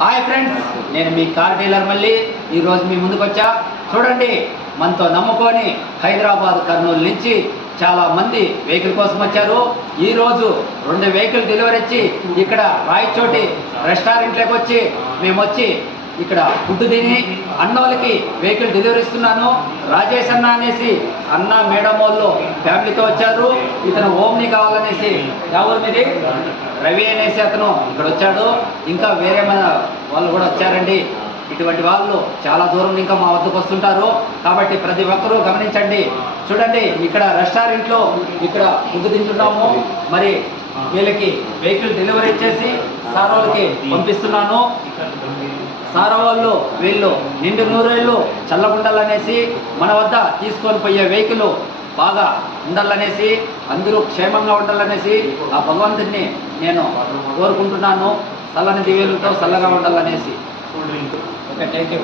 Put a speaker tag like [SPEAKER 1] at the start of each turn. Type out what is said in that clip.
[SPEAKER 1] Hi friends నేను మీ car dealer మళ్ళీ. ఈరోజు మీ ముందుకు వచ్చా. చూడండి మనతో నమ్ముకొని హైదరాబాద్ కర్నూలు నుంచి చాలా మంది వెహికల్ కోసం వచ్చారు. ఈరోజు రెండు వెహికల్ డెలివరీ ఇచ్చి ఇక్కడ రాయచోటి రెస్టారెంట్లోకి వచ్చి మేము వచ్చి ఇక్కడ ఫుడ్ తిని అన్నోళ్ళకి వెహికల్ డెలివరీ ఇస్తున్నాను. రాజేష్ అన్న అనేసి అన్న మేడం వాళ్ళు ఫ్యామిలీతో వచ్చారు. ఇతను ఓమ్ని కావాలనేసి ఎవరు మీది? రవి అనేసి అతను ఇక్కడ వచ్చాడు. ఇంకా వేరే మన వాళ్ళు కూడా వచ్చారండి. ఇటువంటి వాళ్ళు చాలా దూరం ఇంకా మా వద్దకు వస్తుంటారు. కాబట్టి ప్రతి ఒక్కరూ గమనించండి. చూడండి ఇక్కడ రెస్టారెంట్లో ఇక్కడ ఫుడ్ తింటున్నాము. మరి వీళ్ళకి వెహికల్ డెలివరీ ఇచ్చేసి సార్ వాళ్ళకి పంపిస్తున్నాను. సారా వాళ్ళు వీళ్ళు నిండు నూరేళ్ళు చల్లగుండాలనేసి మన వద్ద తీసుకొని పోయే వెహికల్ బాగా ఉండాలనేసి అందరూ క్షేమంగా ఉండాలనేసి ఆ భగవంతుడిని నేను కోరుకుంటున్నాను. చల్లని దివ్యులతో చల్లగా ఉండాలనేసి. Okay thank you